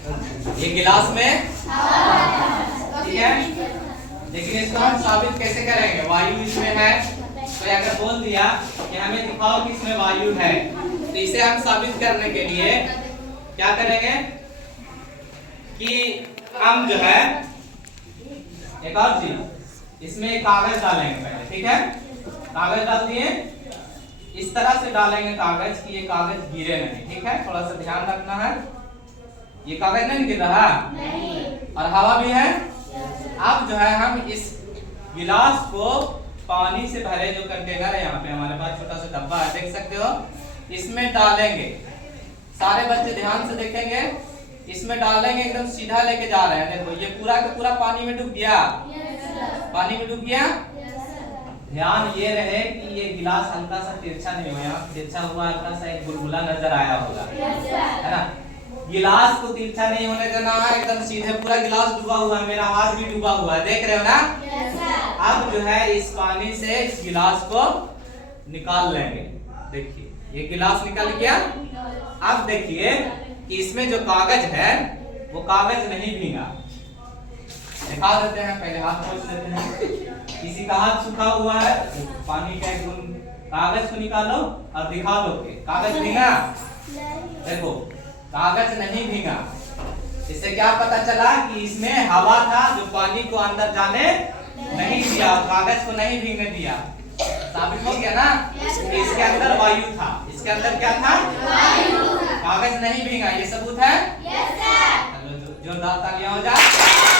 ये गिलास में ठीक है, लेकिन इसको हम साबित कैसे करेंगे? वायु इसमें है, तो अगर बोल दिया कि हमें दिखाओ कि इसमें वायु है, तो इसे हम साबित करने के लिए क्या करेंगे कि हम जो है एक और चीज इसमें कागज डालेंगे पहले। ठीक है, कागज डाल दिए, इस तरह से डालेंगे कागज कि ये कागज गिरे नहीं। ठीक है, थोड़ा सा ध्यान रखना है। ये कागज नहीं गिर रहा नहीं, और हवा भी है। अब जो है हम इस गिलास को पानी से भरे जो कंटेनर है, यहाँ पे हमारे पास छोटा सा डब्बा है, देख सकते हो, इसमें डालेंगे। सारे बच्चे ध्यान से देखेंगे, इसमें डालेंगे, एकदम सीधा लेके जा रहे हैं। देखो ये पूरा का पूरा पानी में डूब गया। पानी में डूब गया। ध्यान ये रहे कि ये गिलास हल्का सा तिरछा नहीं हुआ, यहाँ तिरछा हुआ, हल्का सा एक बुलबुला नजर आया होगा, है ना। गिलास को तिरछा नहीं होने देना है, एकदम सीधे पूरा गिलास डूबा हुआ है, मेरा हाथ भी डूबा हुआ है, देख रहे हो ना। अब जो है इस पानी से इस गिलास को निकाल लेंगे। देखिए ये गिलास निकल गया। अब देखिए कि इसमें जो कागज है वो कागज नहीं भीगा। दिखा देते हैं, पहले हाथ पोंछ लेते हैं। किसी का हाथ सूखा हुआ है, पानी का एक बूंद कागज को निकालो और दिखा दो कि कागज भीगा। देखो कागज नहीं भीगा। इससे क्या पता चला कि इसमें हवा था जो पानी को अंदर जाने नहीं दिया, कागज को नहीं भीगने दिया। साबित हो गया ना कि इसके अंदर वायु था। इसके अंदर क्या था? वायु। कागज नहीं भीगा, ये सबूत है। चलो जोरदार तालियां हो जाए।